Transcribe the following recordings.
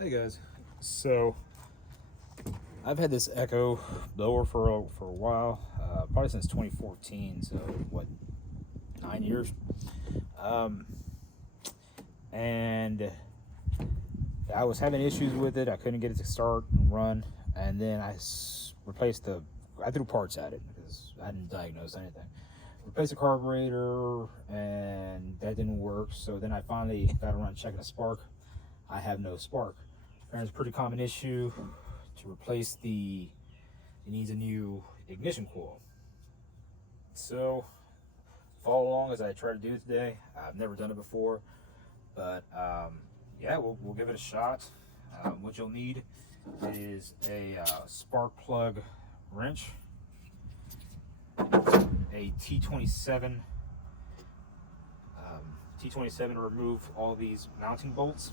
Hey guys, so I've had this Echo blower for a while, probably since 2014. So what, 9 years? Um, and I was having issues with it. I couldn't get it to start and run, and then replaced the. I threw parts at it because I hadn't diagnosed anything. Replaced the carburetor, and that didn't work. So then I finally got around checking a spark. I have no spark. It's a pretty common issue to replace it needs a new ignition coil. So follow along as I try to do it today. I've never done it before, but yeah, we'll give it a shot. What you'll need is a spark plug wrench, a T27 to remove all these mounting bolts,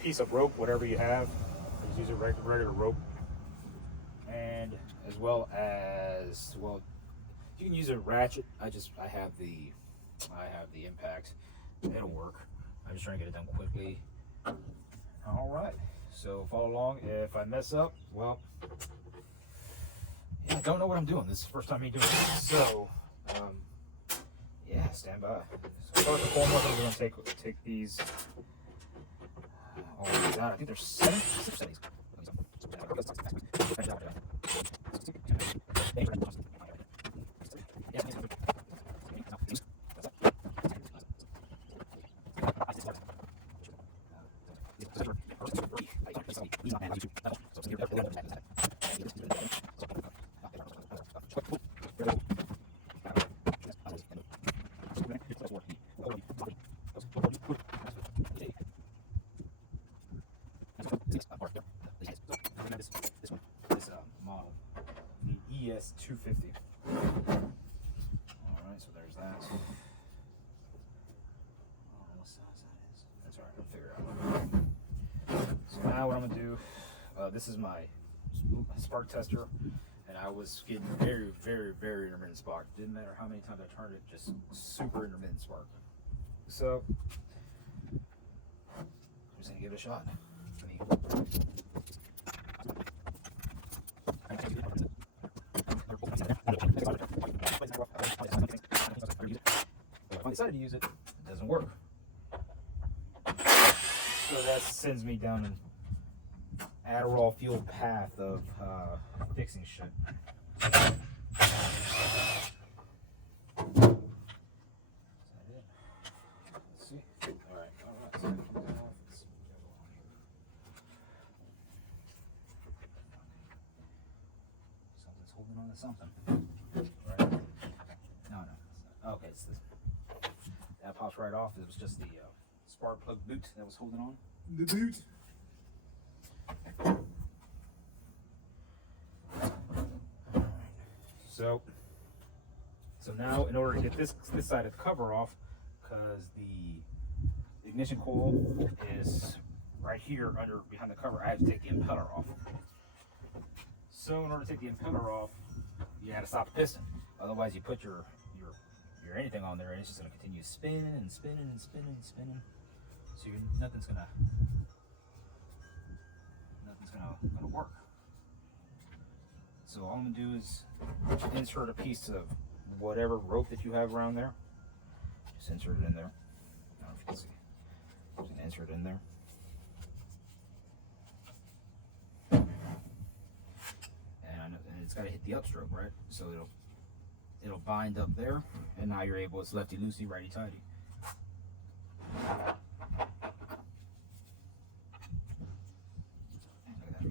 piece of rope, whatever you have. Just use a regular rope, and as well, you can use a ratchet. I have the impact. It'll work. I'm just trying to get it done quickly. All right, so follow along. If I mess up, well, yeah, I don't know what I'm doing. This is the first time me doing it. So yeah, stand by. So first and foremost, I'm going to take these all these out. I think there's 6 of these. This model, the ES250. All right, so there's that. What size that is? That's all right. I'll figure it out. So now what I'm gonna do? This is my spark tester, and I was getting very intermittent spark. Didn't matter how many times I turned it, just super intermittent spark. So I'm just gonna give it a shot. If I decided to use it, it doesn't work. So that sends me down an Adderall fueled path of fixing shit. Is that it? Let's see. Alright. Something's holding on to something. Right? No. Okay, it's this. That pops right off. It was just the spark plug boot that was holding on. The boot. So now, in order to get this side of the cover off, because the ignition coil is right here behind the cover, I have to take the impeller off. So in order to take the impeller off, you got to stop the piston. Otherwise, you put your anything on there, and it's just going to continue spinning and spinning and spinning and spinning. So nothing's gonna work. So all I'm gonna do is insert a piece of whatever rope that you have around there. Just insert it in there. I don't know if you can see. Just gonna insert it in there. And it's gotta hit the upstroke, right? So it'll bind up there, and now you're able. It's lefty loosey, righty tighty.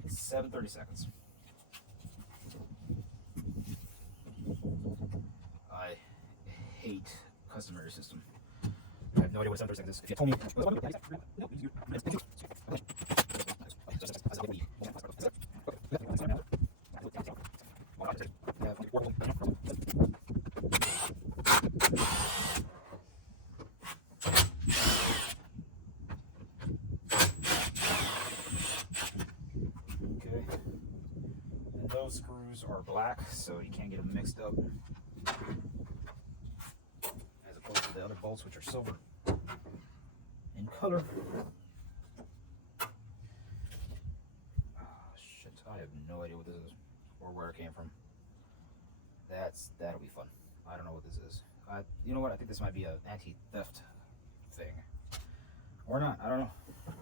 7:30 seconds. I hate customary system. I have no idea what 7:30 seconds is. If you told me, those screws are black, so you can't get them mixed up, as opposed to the other bolts, which are silver in color. I have no idea what this is or where it came from. That'll be fun. I don't know what this is. You know what? I think this might be an anti-theft thing, or not. I don't know.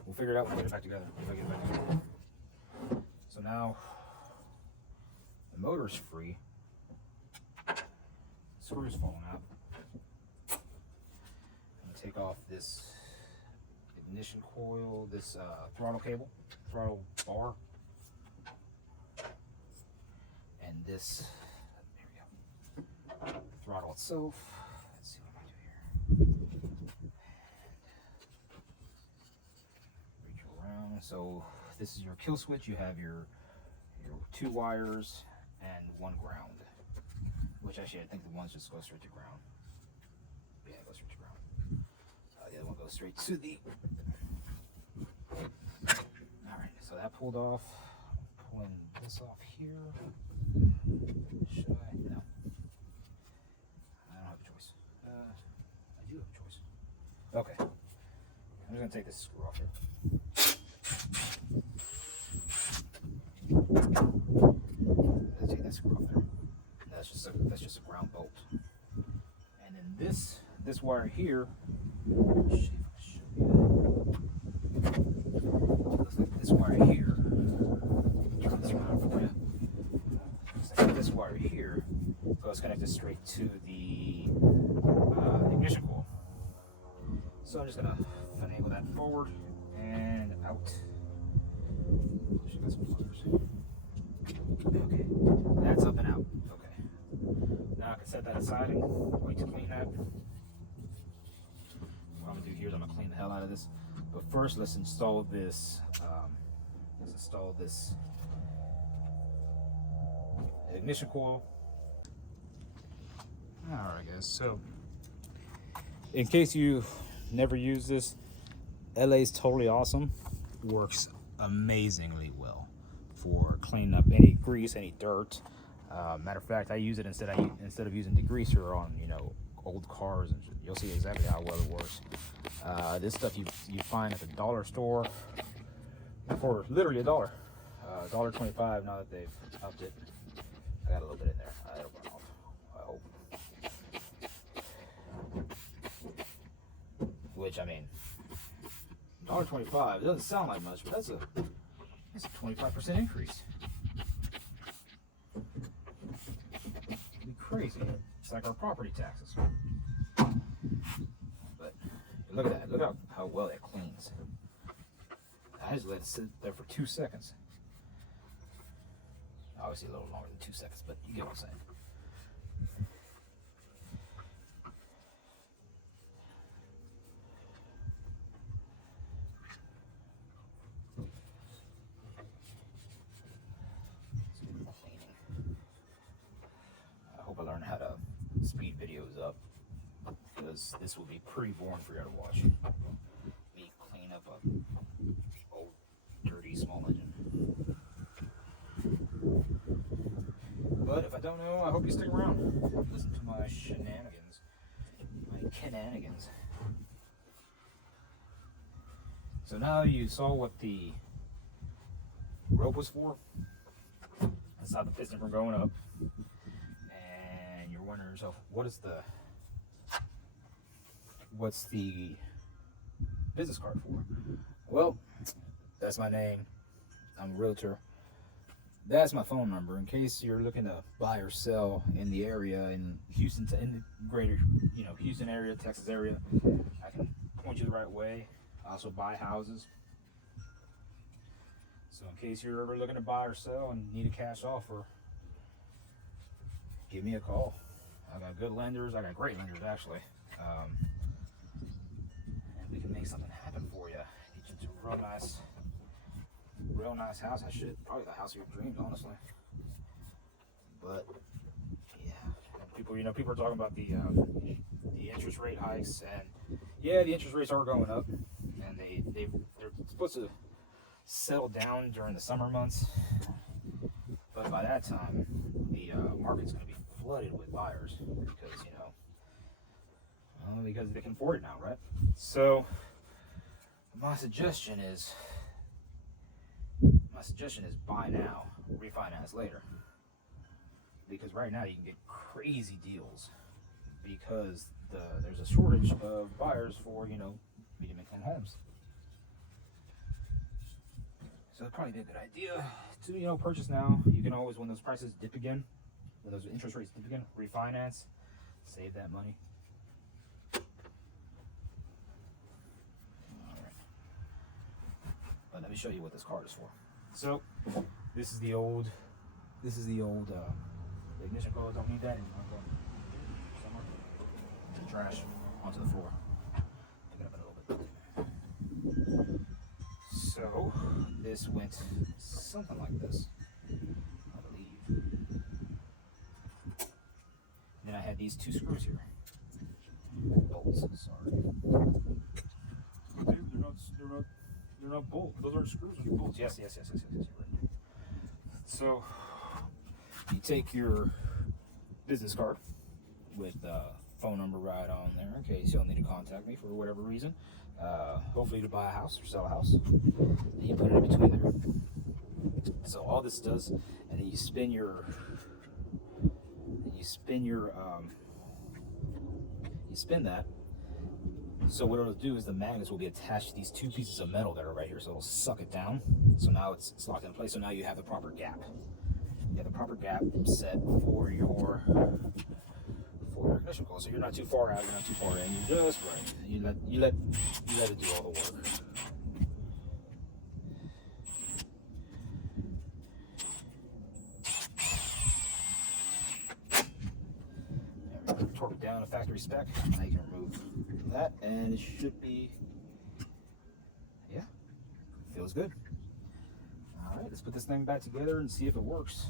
We'll figure it out when we get it back together. If I get it back together. So now the motor's free. Screws falling out. I'm gonna take off this ignition coil, this throttle cable, throttle bar, and this. There we go. Throttle itself. Let's see what I do here. Reach around. So this is your kill switch. You have your 2 wires and 1 ground. Which actually, I think the ones just go straight to ground. Yeah, it goes straight to ground. The other one goes straight to the. Alright, so that pulled off. I'm pulling this off here. Should I? No. I don't have a choice. I do have a choice. Okay. I'm just going to take this screw off here. Let's take that screw off there. That's just a ground bolt. And then this wire here, let's see if I can show you that. Looks like this wire here. Turn this around for you. Looks like this wire here goes connected straight to the ignition coil. So I'm just gonna finagle that forward and out. She got some wires. Okay, that's up and out. Now I can set that aside and wait to clean that. What I'm gonna do here is I'm gonna clean the hell out of this. But first, let's install this. Ignition coil. All right, guys. So, in case you never use this, LA's totally awesome. Works amazingly well for cleaning up any grease, any dirt. Matter of fact, I use it instead of using degreaser on old cars, and you'll see exactly how well it works. This stuff you find at the dollar store for literally $1, $1.25. Now that they've upped it, I got a little bit in there. It'll run off, I hope. Which, I mean, $1.25. It doesn't sound like much, but that's a 25% increase. Crazy. It's like our property taxes. But look at that. Look how well it cleans. I just let it sit there for 2 seconds. Obviously a little longer than 2 seconds, but you get what I'm saying. I learned how to speed videos up, because this will be pretty boring for you to watch. Me clean up a old dirty small engine. But if I don't know, I hope you stick around. Listen to my shenanigans, my kenanigans. So now you saw what the rope was for. That's not the piston from going up. Wondering yourself, what's the business card for? Well, that's my name. I'm a realtor. That's my phone number in case you're looking to buy or sell in the area, in Houston, in the greater Houston area, Texas area. I can point you the right way. I also buy houses. So in case you're ever looking to buy or sell and need a cash offer, give me a call. I got good lenders. I got great lenders, actually. And we can make something happen for you. Get you into a real nice house. Probably the house of your dreams, honestly. But yeah, people are talking about the interest rate hikes, and yeah, the interest rates are going up, and they're supposed to settle down during the summer months. But by that time, the market's going to be flooded with buyers because they can afford it now, right? So my suggestion is my suggestion is buy now, refinance later. Because right now you can get crazy deals because there's a shortage of buyers for, you know, medium income homes. So it'd probably be a good idea to, you know, purchase now. You can always, when those prices dip again, when those interest rates dip again, refinance, save that money. Alright. But let me show you what this card is for. So this is the old ignition coil. Don't need that anymore. Somewhere. The trash onto the floor. Pick it up a little bit. So this went something like this, I believe. And then I had these two screws here. Bolts, sorry. Dude, they're not bolts. Those aren't screws, they're bolts. Yes, you're right. So you take your business card with phone number right on there in case you'll need to contact me for whatever reason. Hopefully to buy a house or sell a house. And you put it in between there. So all this does, and then you spin that. So what it'll do is the magnets will be attached to these two pieces of metal that are right here. So it'll suck it down. So now it's locked in place. So now you have the proper gap. You have the proper gap set for your ignition coil. So you're not too far out, you're not too far in, you're just right. You let it do all the work. There we go. Torque it down to factory spec. Now you can remove that and it should be, yeah, feels good. All right, let's put this thing back together and see if it works.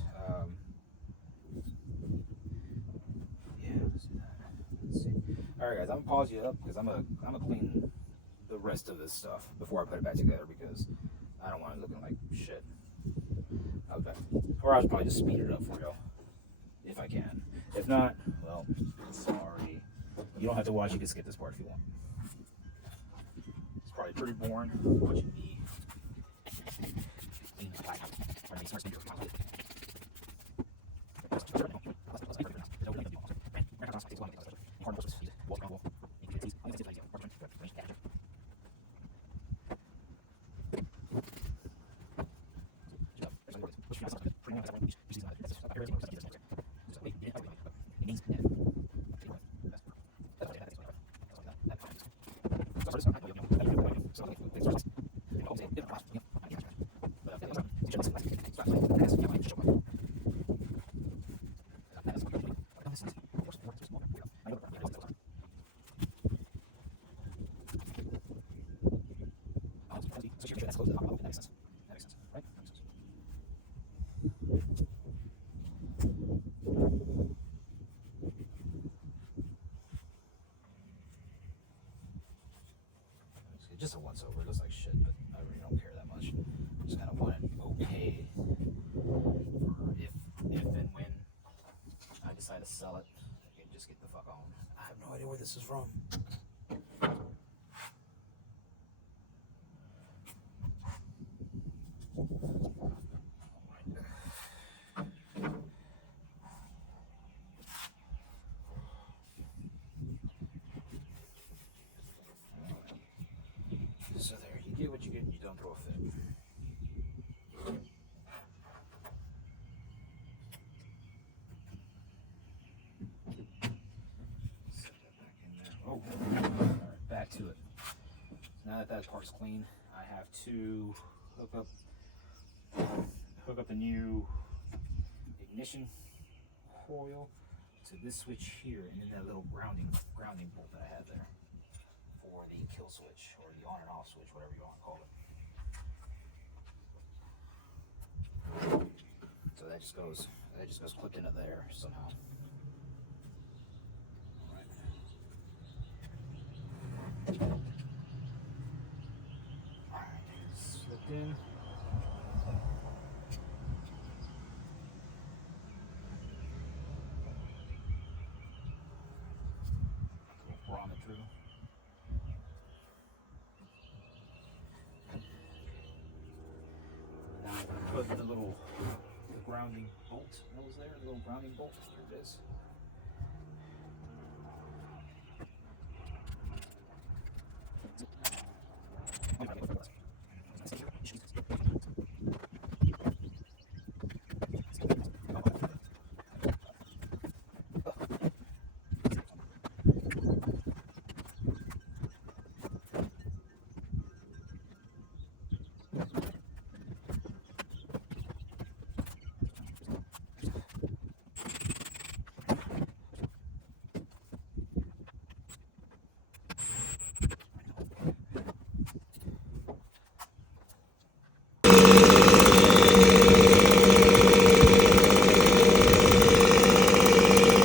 Let's see. All right, guys, I'm gonna pause you up because I'm gonna clean the rest of this stuff before I put it back together because I don't want it looking like shit. Okay, or I'll probably just speed it up for y'all if I can. If not, well, sorry. You don't have to watch. You can skip this part if you want. It's probably pretty boring. What you need. Clean the black. Just a once over, it looks like shit, but I really don't care that much. Just kind of want it okay for if and when I decide to sell it, I can just get the fuck on. I have no idea where this is from. So there, you get what you get and you don't throw a fit. Set that back in there. Oh, alright, back to it. So now that that part's clean, I have to hook up the new ignition coil to this switch here and then that little grounding bolt that I had there for the kill switch or the on and off switch, whatever you want to call it. So that just goes clipped into there somehow. Alright, slipped in. Ram it through. Now I'm going to little grounding bolt that was there. The little grounding bolt. Here it is.